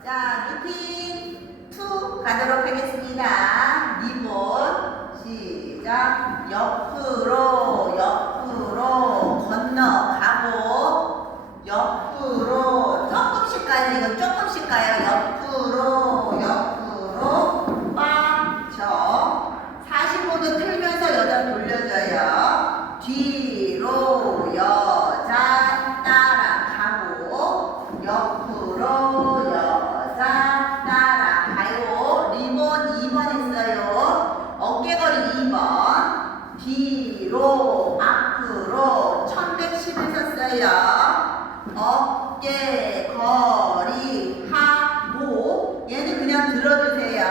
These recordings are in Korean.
자, 루틴 2 가도록 하겠습니다. 리본 시작. 옆으로 옆으로 건너가고 옆으로 조금씩 가요. 이거 조금씩 가요. 옆으로 옆으로 빠져 45도 틀면서 여자 돌려줘요. 뒤로 여자 따라가고 옆으로 여자 따라가요. 리본 2번 했어요. 어깨걸이 2번. 뒤로 앞으로 1110을 썼어요. 어깨 거리 하고 얘는 그냥 들어주세요.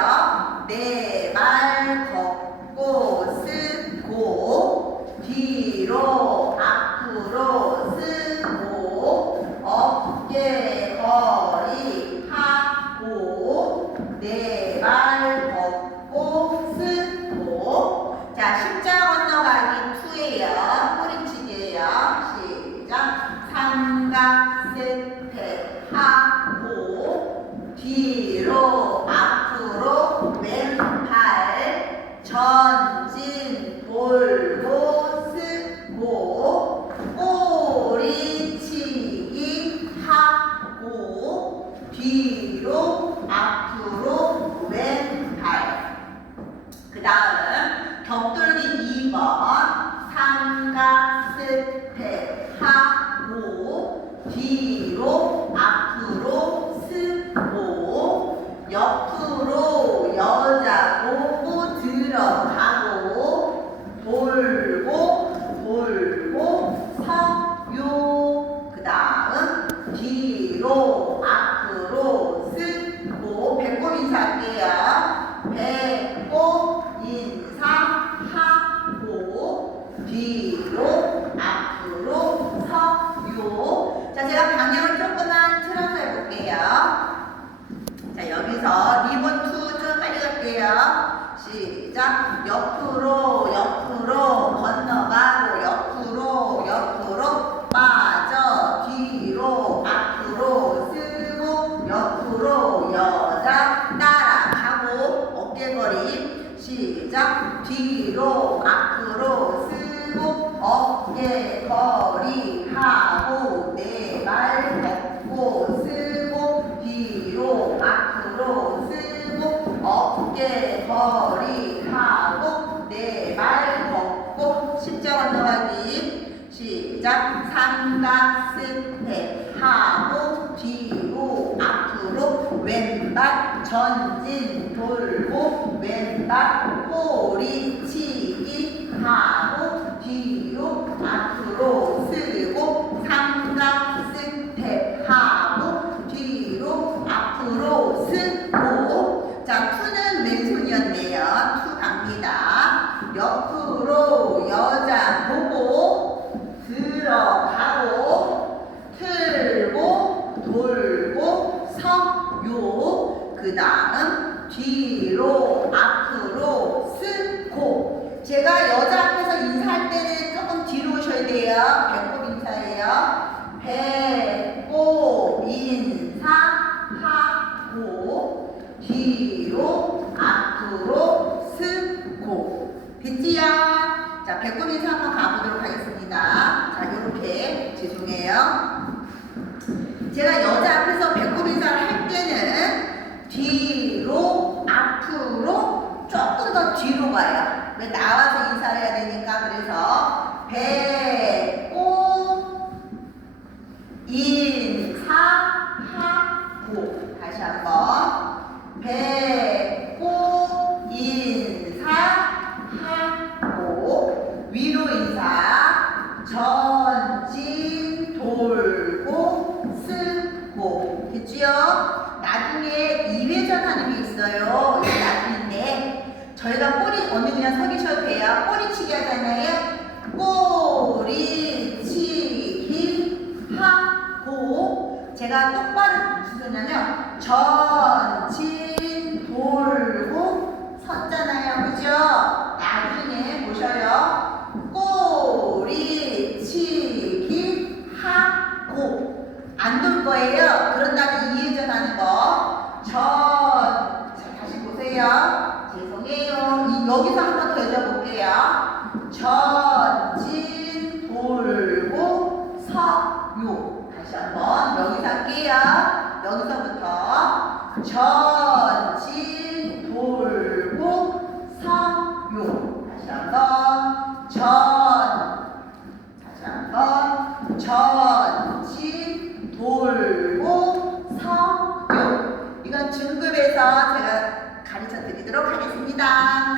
네 발 걷고 쓰고 뒤로 앞으로 쓰고 어깨 거리 하고 네 발 걷고 쓰고 자 십자 건너가기 2예요. 꼬리치기예요. 시작. 삼각 스텝 하고 뒤로 앞으로 왼발 전진 돌고 쓰고 꼬리치기 하고 뒤로 앞으로 왼발 그 다음 격돌기 2번 삼각 스텝 하고 뒤로 앞으로 쓰고 옆으로 여자 보고 들어가고 돌고 돌고 서요 그 다음 뒤로 앞으로 쓰고 배꼽 인사할게요 배꼽 인사하고 뒤로 앞으로 서요 자 제가 방향을 조금만 틀어서 해볼게요 자 여기서 리본 2좀 빨리 갈게요 시작 옆으로 옆으로 건너가고 옆으로 옆으로 빠져 뒤로 앞으로 쓰고 옆으로 여자 따라가고 어깨거리 시작 뒤로 앞으로 쓰고 어깨 거리 하고 네발 걷고 쓰고 뒤로 앞으로 쓰고 어깨 거리 하고 네발 걷고. 십자 건너가기. 시작. 삼각 스텝 하고 뒤로 앞으로. 왼발 전진 돌고 왼발 꼬리 치기 하고 뒤로 앞으로 쓰고 삼각 스텝 하고 뒤로 앞으로 쓰고 자 투는 왼손이었네요 투 갑니다 옆으로 여자 보고 들어가고 틀고 돌고 서 요 그 다음 뒤로 앞으로 쓰고. 제가 여자 앞에서 인사할 때는 조금 뒤로 오셔야 돼요. 배꼽 인사예요. 배꼽 인사하고 뒤로 앞으로 쓰고. 됐지요? 자 배꼽 인사 한번 가보도록 하겠습니다. 자 이렇게. 죄송해요. 제가 여자 앞에서 배꼽 인사를 할 때는 뒤로 앞으로 조금 더 뒤로 가요. 왜 나와서 인사를 해야 되니까? 그래서 배꼽 인사하고. 다시 한번. 배꼽 인사하고 위로 인사 전진 돌고 쓰고 됐지요? 나중에 2회전 하는 게 있어요. 이게 나중인데 저희가 꼬리 언니 그냥 서 계셔도 돼요. 꼬리치기 하잖아요. 꼬리치기 하고 제가 똑바로 소리냐면 전진 돌고 섰잖아요. 그죠? 나중에 보셔요. 여기서 한 번 더 읽어볼게요. 전진 돌고 서요. 다시 한번 여기서 할게요. 여기서부터 전진 돌고 서요. 다시 한번 전 다시 한번 전진 돌고 서요. 이건 중급에서 제가 가르쳐 드리도록 하겠습니다.